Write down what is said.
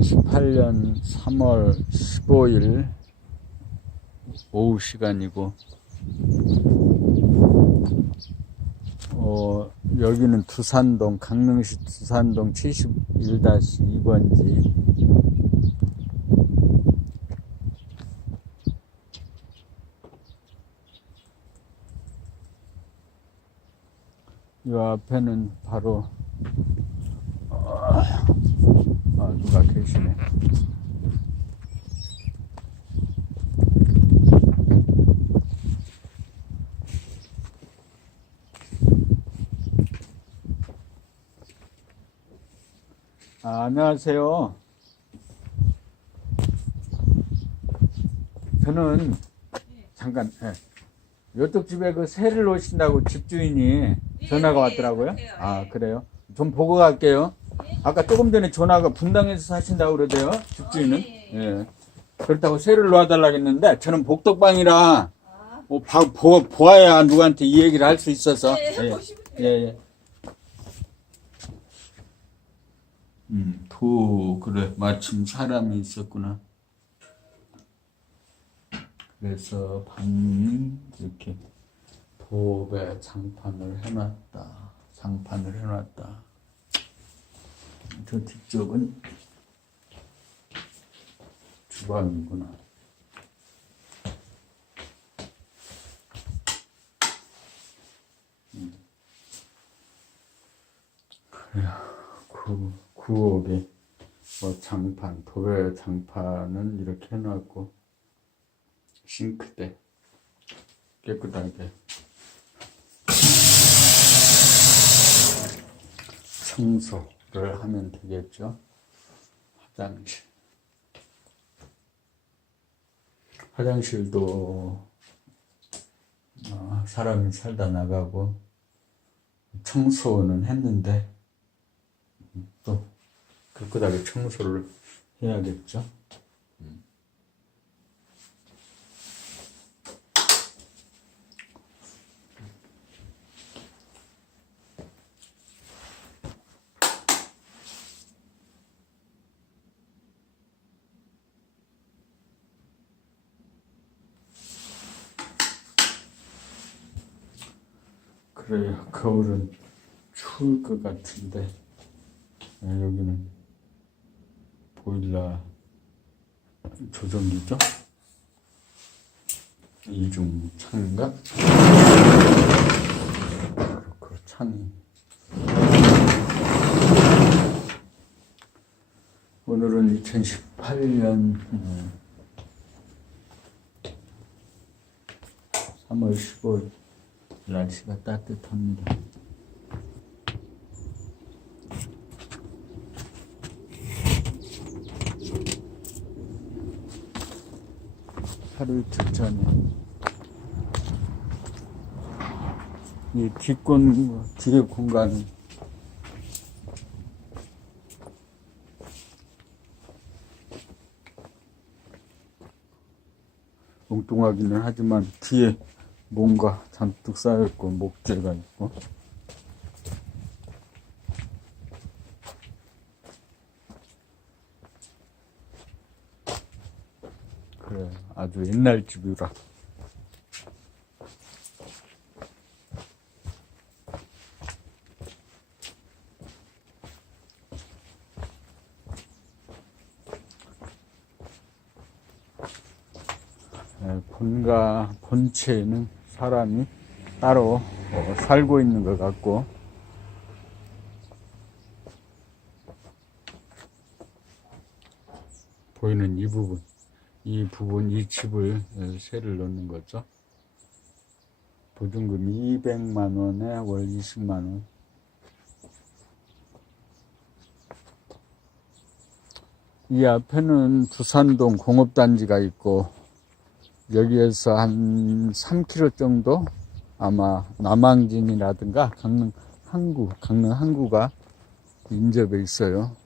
2018년 3월 15일 오후 시간이고 어, 여기는 두산동 강릉시 두산동 71-2번지. 이 앞에는 바로 아 누가 계시네 아, 안녕하세요. 저는 잠깐 예. 요쪽 집에 그 새를 놓으신다고 집주인이 전화가 왔더라고요. 아 예. 그래요? 좀 보고 갈게요. 아까 조금 전에 전화가 분당에서 사신다고 그러대요. 집주인은. 어, 예, 예. 그렇다고 새를 놓아달라고 했는데 저는 복덕방이라 아, 뭐 봐, 보, 보아야 누구한테 이 얘기를 할 수 있어서. 네, 예. 예, 돼요. 예. 음, 도, 그래. 마침 사람이 있었구나. 그래서 방이 이렇게 도배 장판을 해놨다. 장판을 해놨다. 저 뒤쪽은 주방이구나. 구, 구옥에 뭐 장판, 도배 장판은 이렇게 해놨고 싱크대 깨끗하게. 청소 를 하면 되겠죠. 화장실 화장실도 어, 사람이 살다 나가고 청소는 했는데 또 깨끗하게 청소를 해야겠죠. 그래요. 겨울은 추울 것 같은데 아, 여기는 보일러 조정기죠? 이중 창인가? 그렇고 창이 오늘은 2018년 3월 15일 날씨가 따뜻합니다. 하루 이틀 전에 이 뒷공 뒤에 공간은 엉뚱하기는 하지만 뒤에 뭔가 잔뜩 쌓여있고 목재가 있고. 그래 아주 옛날 집이라. 에, 본가 본체에는 사람이 따로 어, 살고 있는 것 같고. 보이는 이 부분 이 부분 이 집을 에, 세를 넣는 거죠. 보증금이 200만 원에 월 20만 원. 이 앞에는 두산동 공업단지가 있고 여기에서 한 3km 정도 아마 남항진이라든가 강릉 항구, 강릉 항구가 인접해 있어요.